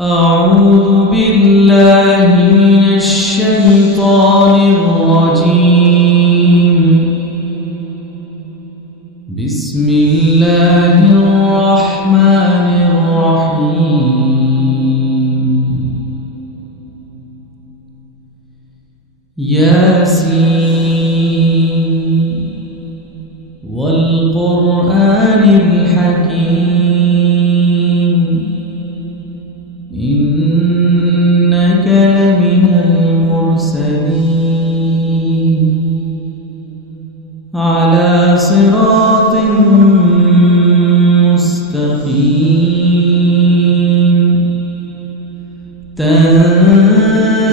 أعوذ بالله من الشيطان الرجيم. بسم الله الرحمن الرحيم. ياسين والقرآن الحكيم إنك لمن المرسلين على صراط مستقيم تنزيل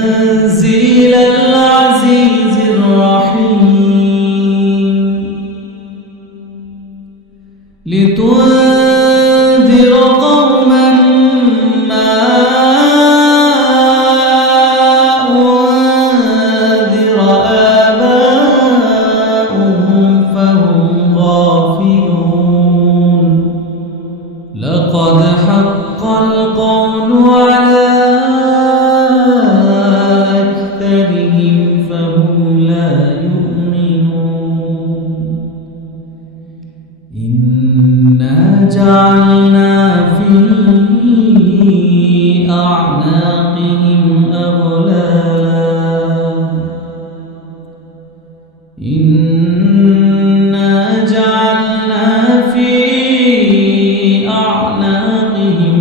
العزيز الرحيم لتنذر قوما ما أنذر آباؤهم فهم غافلون لقد حق القول على أكثرهم فهم لا يؤمنون إنا جعلنا في أعناقهم أغلالا إنا جعلنا في أعناقهم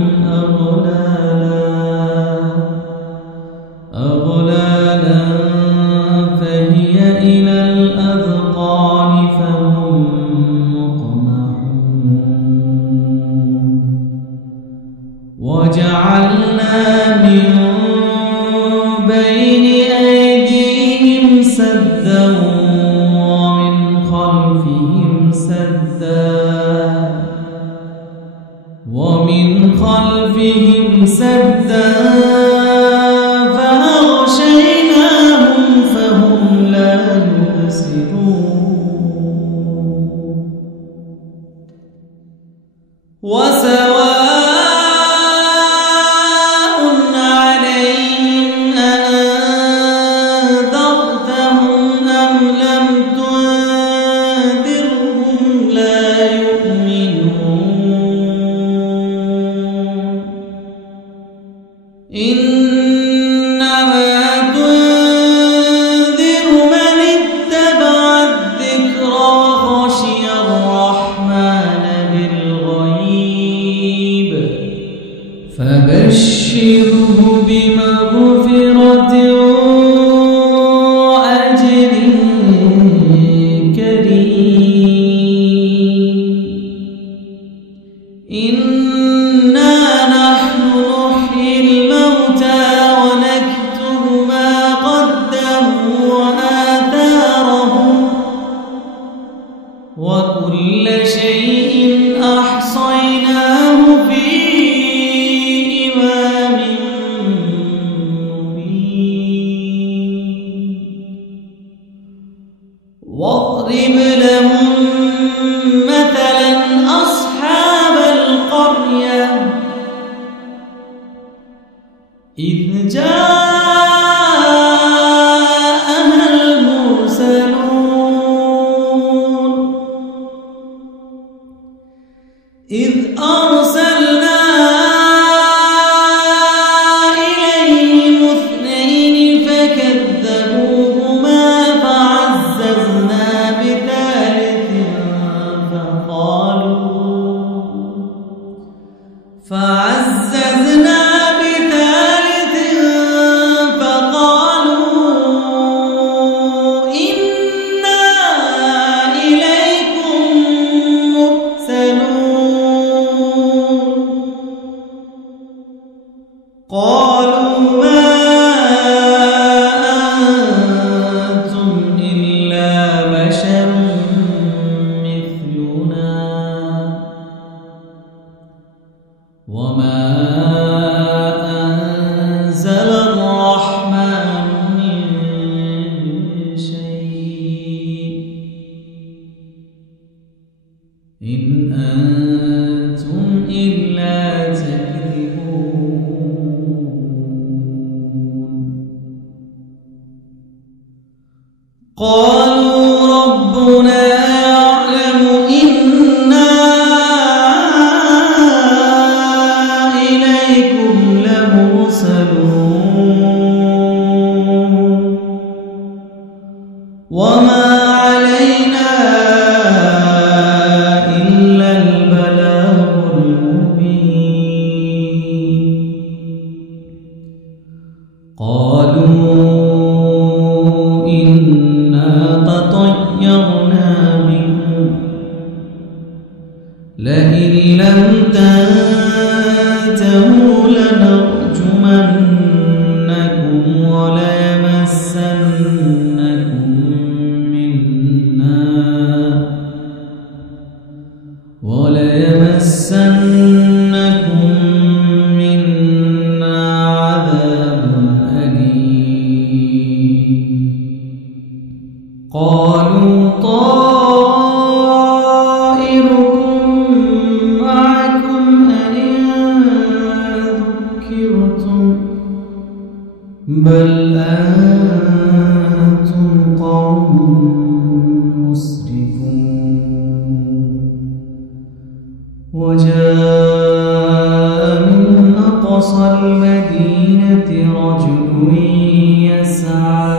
أغلالا فهي إلى الأذقان فهم وجعلنا من بين أيديهم سدا ومن خلفهم سدا فأغشيناهم فهم لا يبصرون وسواء عليهم أأنذرتهم أم لم تنذرهم لا يؤمنون إنما تنذر من اتبع الذكر وخشي الرحمن بالغيب فبشره بمغفرة وأجر كريم إنا نحن نحيي الموتى ونكتب ما قدموا وآثارهم وكل شيء أحصيناه في إمام مبين واضرب لهم مثلا أصحاب القرية إذ جاءها المرسلون إذ أرسلنا إليهم اثنين فكذبوهما فعززنا بثالث فقالوا إنا إليكم مرسلون قالوا ما أنتم إلا بشر مثلنا وما أنزل الرحمن من شيء إن أنتم إلا تكذبون لئن لم تنتهوا لنرجمنكم وليمسنكم منا عذاب أليم. قالوا طائركم معكم أئن ذكرتم بل أنتم قوم مسرفون. وجاء من أقصى المدينة رجل يسعى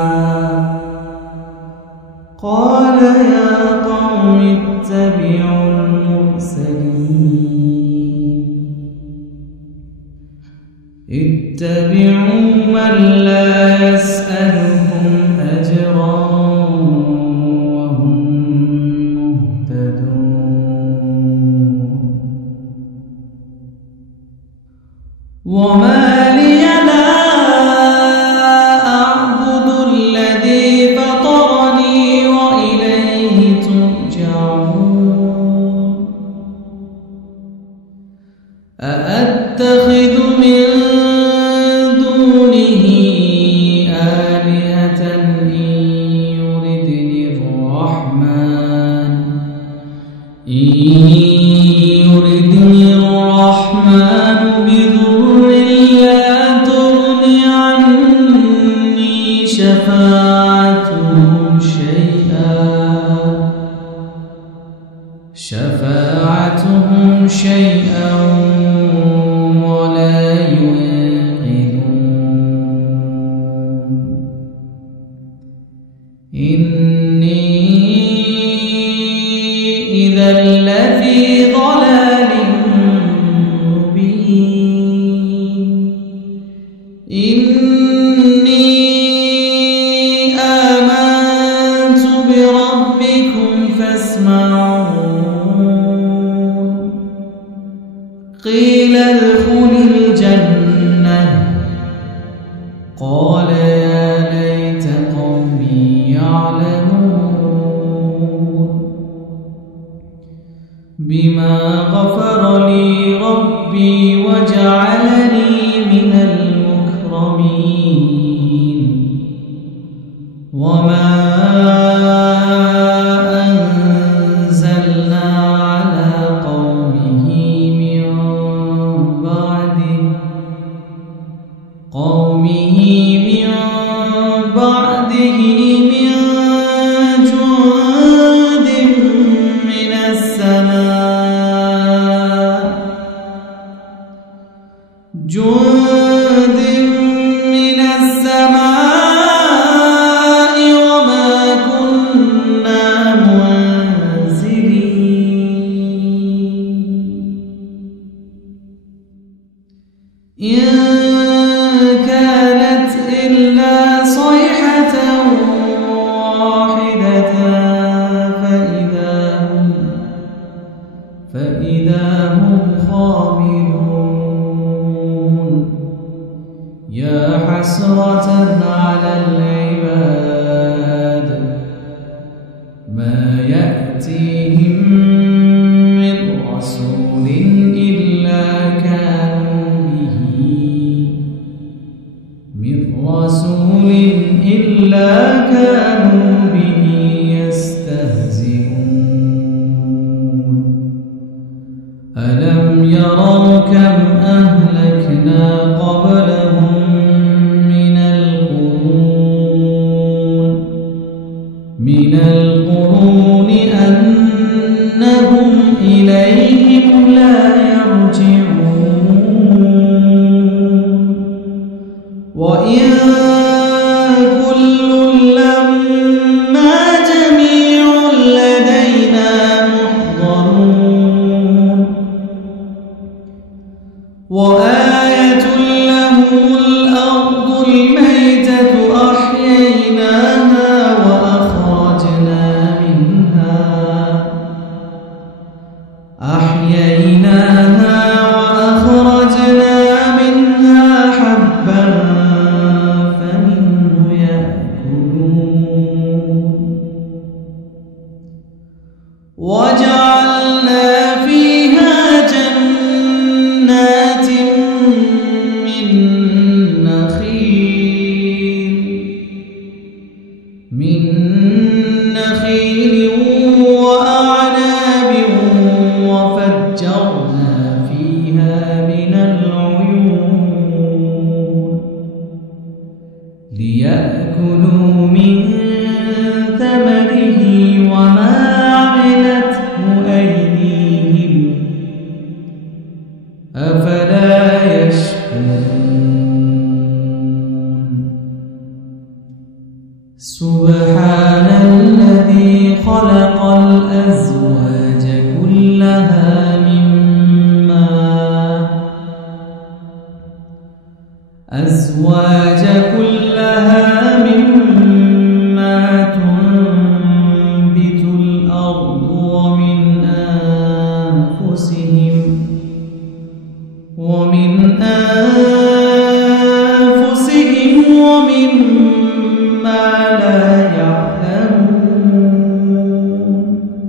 قال يا قوم اتبعوا المرسلين اتبعوا من لا يسألكم أجرا وهم مهتدون. وما لي لا أعبد الذي فطرني وإليه ترجعون. أأتخذ من دونه آلهة إن يردني الرحمن بضر لا تغن عني شفاعتهم شيئا ولا ينقذون. إني إذا لفي ضلال مبين. إني آمنت بربكم فاسمعون. قيل ادخل الجنة قال يا ليت قومي يعلمون. بما غفر لي ربي وجعلني من المكرمين. وما أنزلنا على قومه من بعده من جند من السماء وما كنا منزلين. إن كانت إلا صيحة واحدة فإذا هم خامدون. يا حسرة على العباد ما يأتيهم من رسول إلا كانوا به يستهزئون. ألم يروا كم أهلكنا قبلهم من القرون أنهم إليهم لا يرجعون. وإن كل لما جميع لدينا محضرون. وآية لهم الأرض الميتة أحييناها وأخرجنا منها وجعلنا فيها جنات من نخيل وأعناب وفجرنا فيها من العيون ليأكلوا من ثمره وما عملته أيديهم أفلا يشكرون سبحان الذي خلق الأزواج كلها مما تنبت الأرض ومن أنفسهم ومما لا يعلمون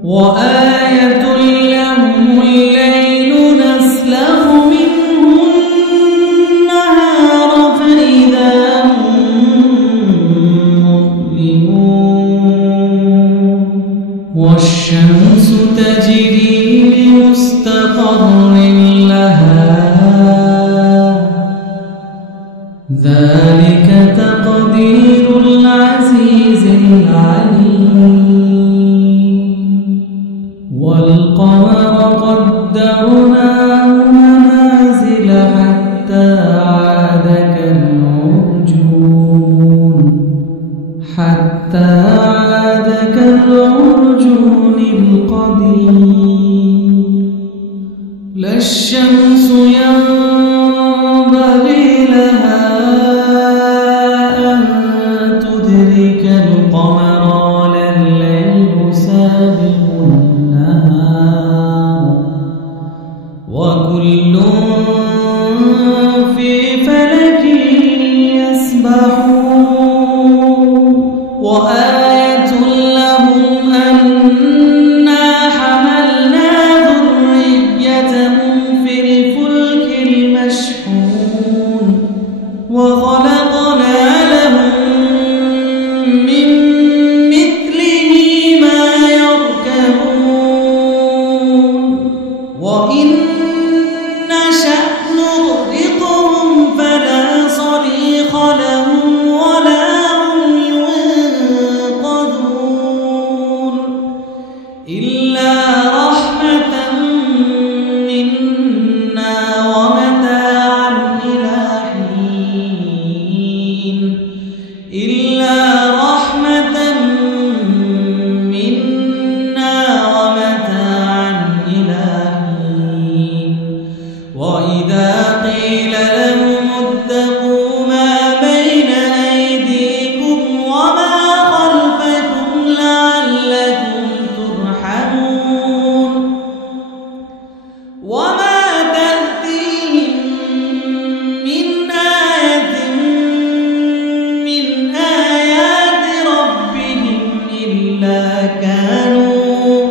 وآية لهم الليل نسلخ منه النهار فإذا هم مظلمون والشمس تجري لمستقر لها ذلك تقدير العزيز العليم والقمر قدرناه منازل حتى عاد كالعرجون القديم لا الشمس ينبغي لها أن تدرك القمر ولا الليل سابق النهار وكل في فلك يسبحون وآية لهم أنا حملنا ذريتهم في الفلك المشحون وخلقنا لهم من مثله ما يركبون وإن نشأ نغرقهم فلا صريخ لهم ولا هم ينقذون إلا رحمة منا ومتاعا إلى حين إلا رحمة منا ومتاعا إلى حين وإذا قيل لهم اتقوا ما بين أيديكم وما خلفكم لعلكم ترحمون وما تأتيهم من آية من آيات ربهم إلا كانوا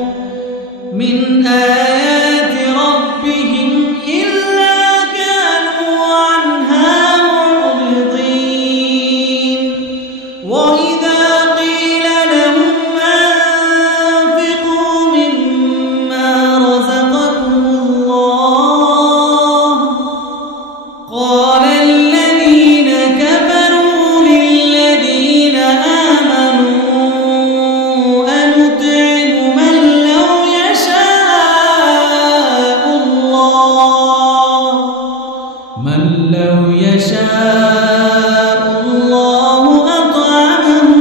عنها معرضين وإذا قيل لهم أنفقوا مما رزقكم الله قال الذين كفروا للذين آمنوا أنطعم من لو يشاء الله أطعمه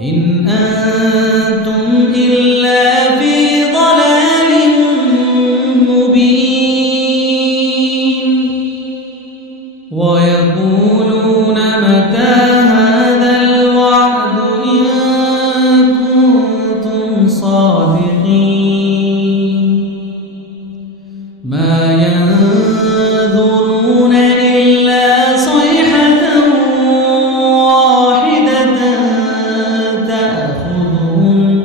إن أنتم إلا في ضلال مبين ويقولون متى هذا الوعد إن كنتم صادقين ما ينظرون إلا صيحة واحدة تأخذهم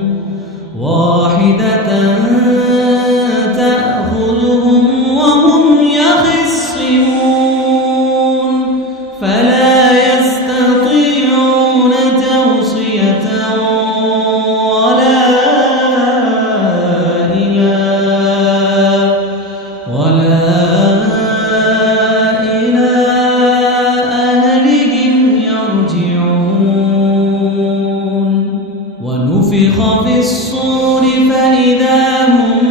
ونفخ في الصور فإذا هم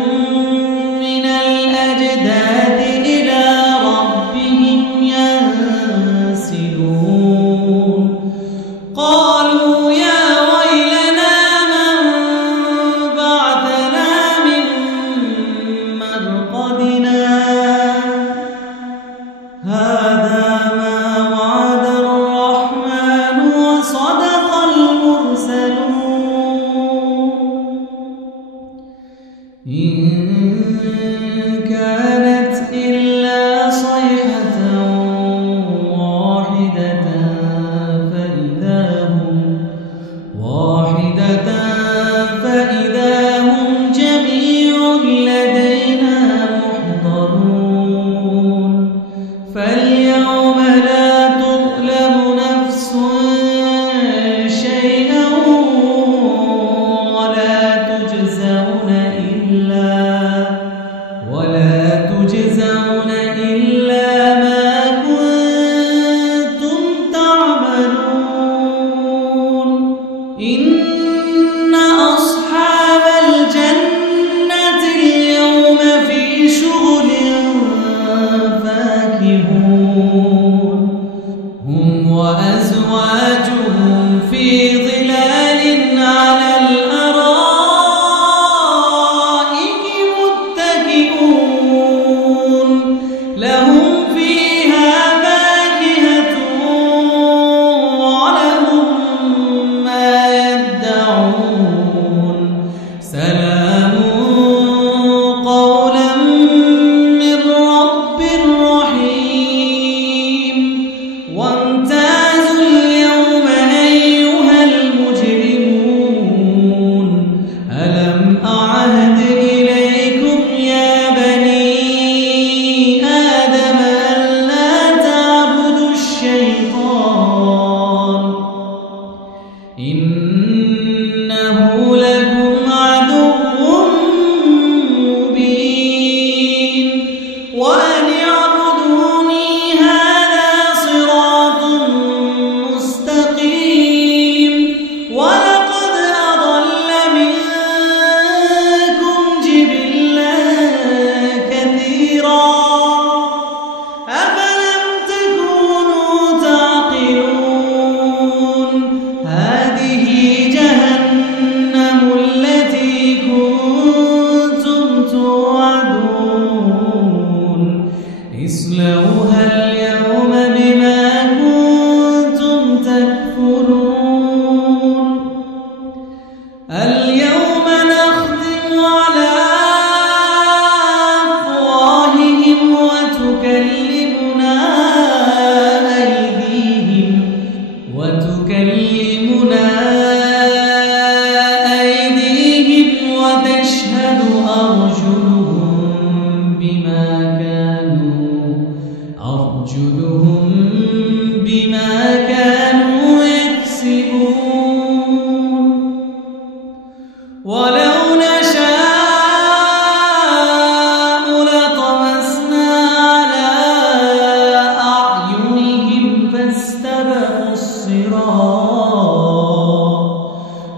من الأجداث إلى ربهم ينسلون قالوا يا ويلنا من بعثنا من مرقدنا هذا ما وعد الرحمن وصدق المرسلون إن كانت إلا صيحة واحدة فإذا هم جميع لدينا محضرون فاليوم لا تظلم نفس شيئا ولا تجزون إلا ما كنتم تعملون إن أصحاب الجنة اليوم في شغل فاكهون هم وأزواجهم في ظلال على الأرائك متكئون لهم فيها فاكهة ولهم ما يدعون سلام قولا من رب رحيم وامتازوا اليوم أيها المجرمون ألم أعهد إليكم يا بني آدم ألا تعبدوا الشيطان إنه لكم عدو مبين وأن اعبدوني هذا صراط مستقيم ولقد أضل منكم جبلا كثيرا أفلم تكونوا تعقلون هذه جهنم التي كنتم توعدون اصلوها اليوم بما كنتم تكفرون اليوم نختم على أفواههم وتكلمنا أيديهم وتشهد أرجلهم بما كانوا يكسبون ولو نشاء لطمسنا على أعينهم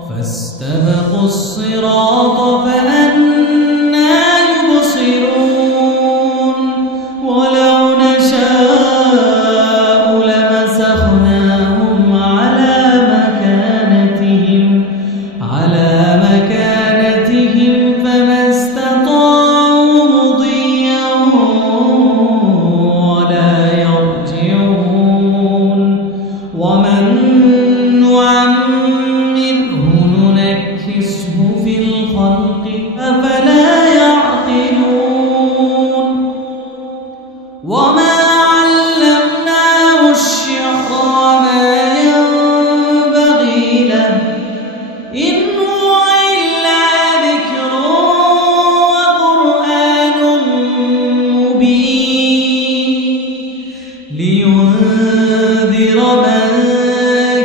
فاستبقوا الصراط فأنى يبصرون ولو نشاء لمسخناهم على مكانتهم فما استطاعوا مضيا ولا يرجعون ومن نعمره ننكسه في الخلق أفلا يعقلون وما علمناه الشعر وما ينبغي له إن هو إلا ذكر وقرآن مبين لينذر من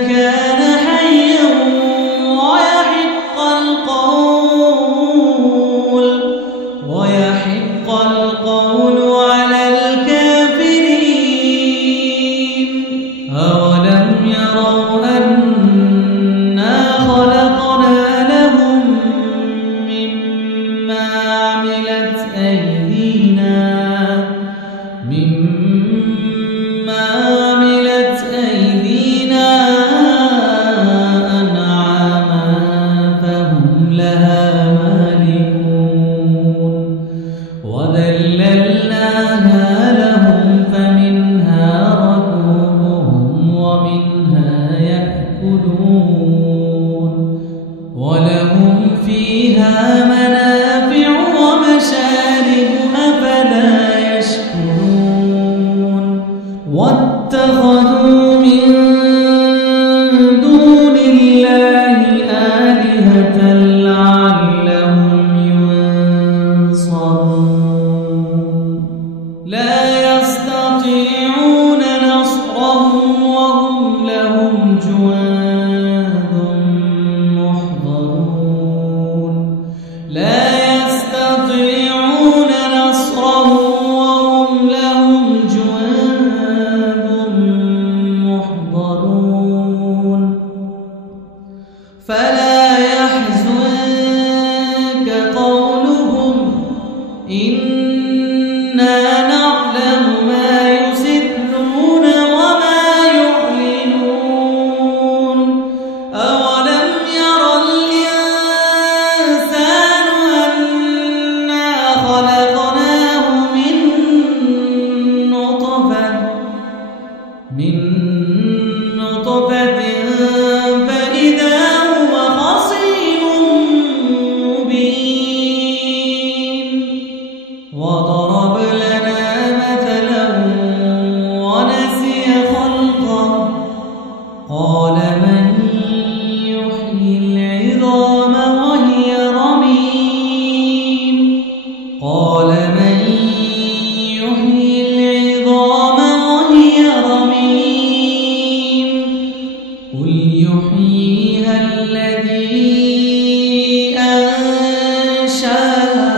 كان حيا ويحق القول لها مالكون وذللناها لهم فمنها ركوبهم ومنها يأكلون ولهم فيها منافع ومشارب أفلا يشكرون واتخذوا من دون الله آلهة لعلهم ينصرون لا يستطيعون نصرهم وهم لهم جند محضرون لا يستطيعون نصرهم وهم لهم جند محضرون فلا يحزنك قولهم إنا نعلم ما يسرون وما يعلنون أولم ير الإنسان أنا خلقناه من نطفة فإذا هو خصيم مبين وضرب لنا مثلا ونسي خلقه قال من يحيي العظام وهي رميم قال من يحيي العظام وهي رميم قل يحييها الذي أنشأها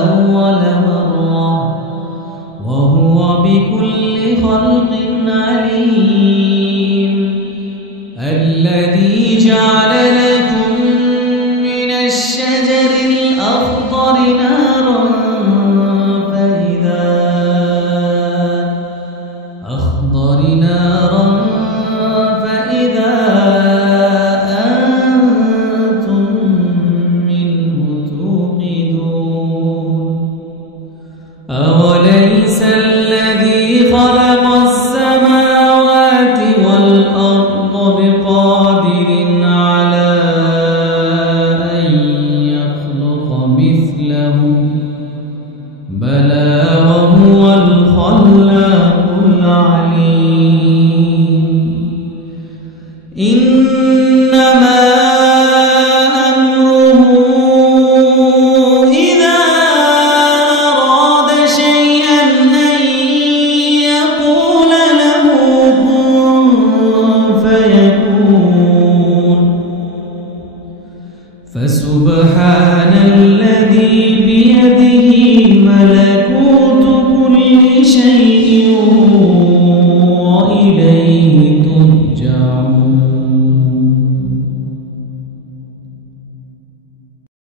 أول مرة وهو بكل خلق عليم الذي جعل لكم من الشجر الأخضر نارا فإذا أنتم منه توقدون أوليس الذي خلق السماوات والأرض بقادر على أن يخلق مثلهم بلى وهو الخلاق العليم إنما أمره إذا أراد شيئا أن يقول له كن فيكون فسبحان الذي بيده ملك